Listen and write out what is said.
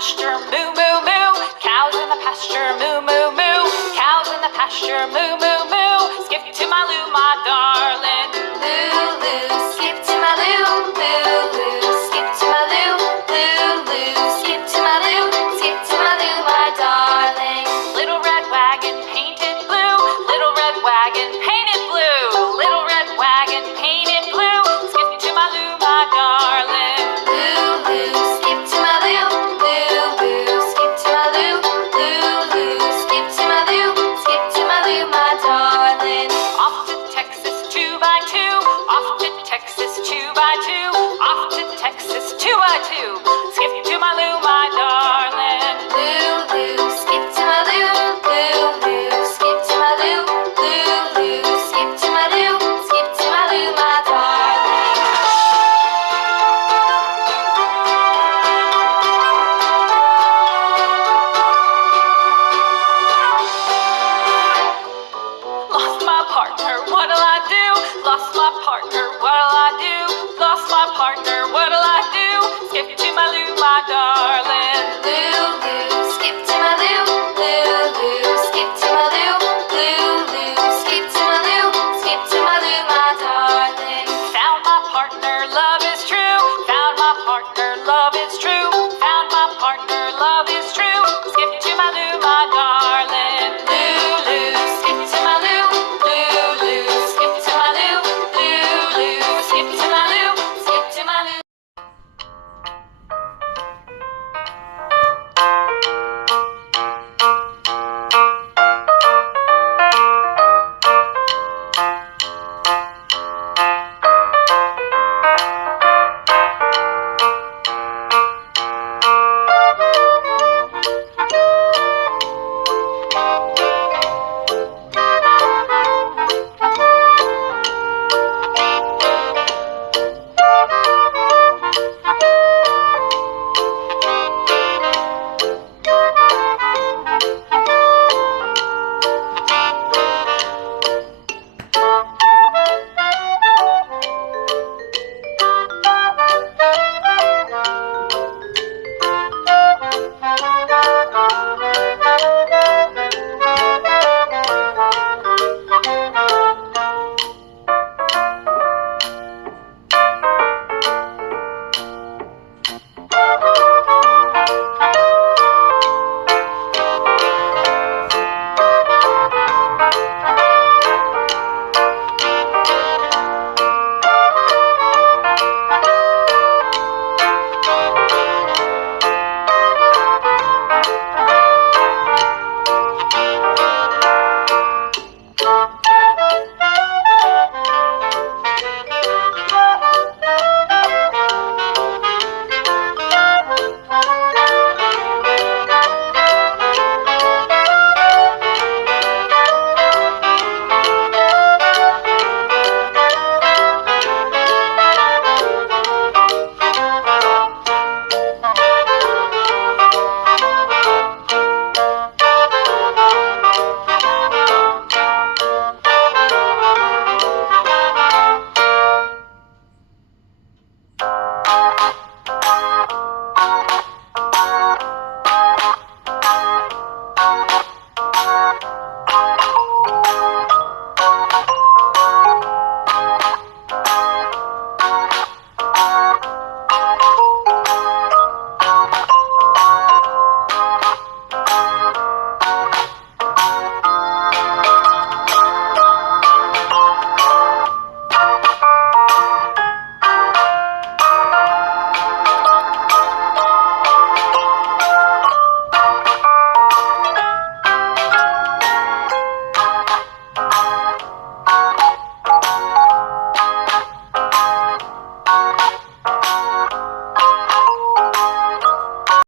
pasture, moo, moo, moo. Cows in the pasture, moo, moo, moo. Cows in the pasture, moo, moo, moo. Skip to my loo, my darling. Loo, loo, skip to my loo, loo, loo. Skip to my loo, loo, loo. Skip to my loo, skip to my loo, my darling. Little red wagon painted blue, little red wagon painted blue, little red wagon painted blue. Skip to my loo, my darling. Loo, loo, skip to my loo, loo, loo. Skip to my loo, loo, loo. Skip to my loo, skip to my loo, my darling. Off to Texas 2x2, off to Texas 2x2, off to Texas 2x2. Skip to my loo, my darling. Loo, loo, skip to my loo, loo, loo. Skip to my loo, loo, loo. Skip to my loo, skip to my loo, my darling. Lost my partner, what'll I do? Lost my partner,